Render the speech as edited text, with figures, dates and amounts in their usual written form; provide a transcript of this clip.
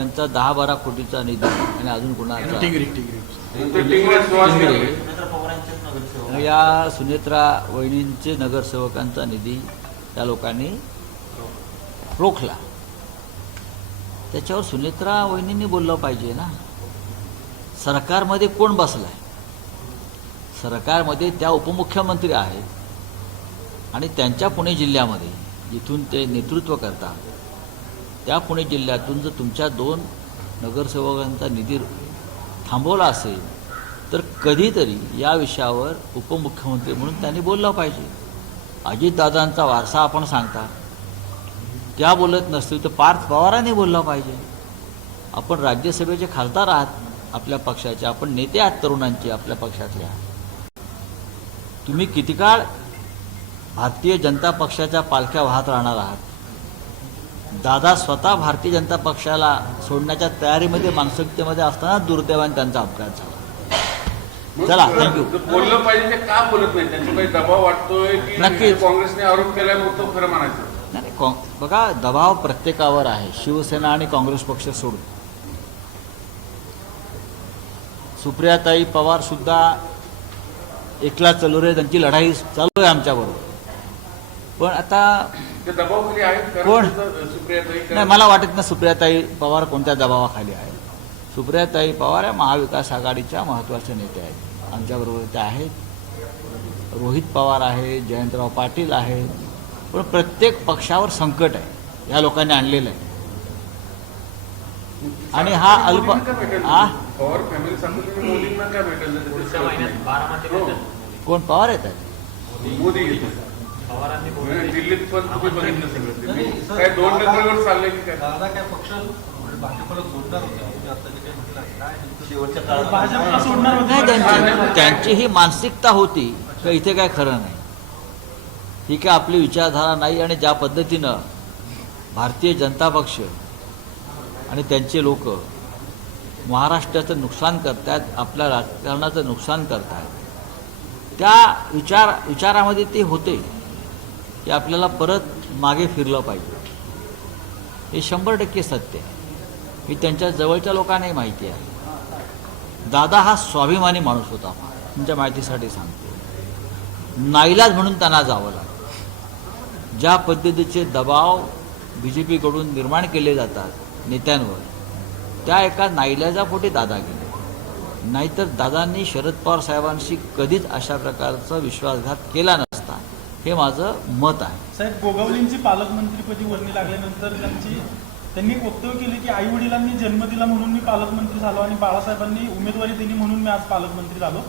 त्यांचा 10-12 कोटीचा निधी आणि अजून कोणाचा या सुनेत्रा वहिनींचे नगरसेवकांचा निधी त्या लोकांनी रोखला। त्याच्यावर सुनेत्रा वहिनींनी बोललं पाहिजे ना। सरकारमध्ये कोण बसलाय? सरकारमध्ये त्या उपमुख्यमंत्री आहेत आणि त्यांच्या पुणे जिल्ह्यामध्ये जिथून ते नेतृत्व करतात त्या पुणे जिल्ह्यातून जर तुमच्या 2 नगरसेवकांचा निधी थांबवला असेल तर कधीतरी या विषयावर उपमुख्यमंत्री म्हणून त्यांनी बोललं पाहिजे। अजितदादांचा वारसा आपण सांगता, त्या बोलत नसतील तर पार्थ पवारांनी बोललं पाहिजे। आपण राज्यसभेचे खासदार आहात आपल्या पक्षाचे, आपण नेते आहात तरुणांचे आपल्या पक्षातल्या। तुम्ही किती काळ भारतीय जनता पक्षाच्या पालख्या वाहत राहणार आहात? दादा स्वतः भारतीय जनता पक्षाला सोडण्याच्या तयारीमध्ये मानसिकतेमध्ये असताना दुर्दैवाने त्यांचा अपघात झाला। चला, थँक्यू। बोललं पाहिजे ते का बोलत नाही? त्यांचा काही दबाव वाटतोय की नक्कीच काँग्रेसने आरोप केलाय मग तो खरं म्हणायचं? नाही, बघा दबाव प्रत्येकावर आहे, शिवसेना आणि काँग्रेस पक्ष सोडून। सुप्रियाताई पवार सुद्धा एकला चलो रे त्यांची लढाई चालू आहे आमच्याबरोबर, पण आता ते दबावाखाली आहेत कोण? सुप्रियाताई नाही, मला वाटत नाही सुप्रियाताई पवार कोणत्या दबावाखाली आहे। सुप्रियाताई पवार या महाविकास आघाडीच्या महत्त्वाच्या नेत्या आहेत, आमच्याबरोबर त्या आहेत। रोहित पवार आहे, जयंतराव पाटील आहेत, पण प्रत्येक पक्षावर संकट आहे या लोकांनी आणलेलं आहे। आणि हा अल्प पवार फॅमिली सांगतो मोदींना काय भेटेल? कोण? पवार येत आहेत, मोदी दिल्लीत पण तुम्ही बघितलं सगळं, काय 2 नगरवर चाललंय की काय? दादा काय पक्ष भाजपला सोडणार नाही, त्यांची ही मानसिकता होती का इथे काय खरं नाही, ही काय आपली विचारधारा नाही। आणि ज्या पद्धतीनं भारतीय जनता पक्ष आणि त्यांचे लोक महाराष्ट्राचं नुकसान करतात, आपल्या राजकारणाचं नुकसान करतात, त्या विचारामध्ये ते होते की आपल्याला परत मागे फिरलं पाहिजे। हे 100% सत्य आहे, हे त्यांच्या जवळच्या लोकांनाही माहिती आहे। दादा हा स्वाभिमानी माणूस होता, तुमच्या माहितीसाठी सांगतो। नाईलाज म्हणून त्यांना जावं लागलं। ज्या पद्धतीचे दबाव BJPकडून निर्माण केले जातात नेत्यांवर, त्या एका नाईलाजापोटी दादा गेले। नाहीतर दादांनी शरद पवार साहेबांशी कधीच अशा प्रकारचा विश्वासघात केला नसता, हे माझं मत आहे। साहेब, गोगावलेंची पालकमंत्रीपदी वर्णी लागल्यानंतर त्यांनी वक्तव्य केले की आई वडिलांनी जन्म दिला म्हणून मी पालकमंत्री झालो आणि बाळासाहेबांनी उमेदवारी दिली म्हणून मी आज पालकमंत्री झालो।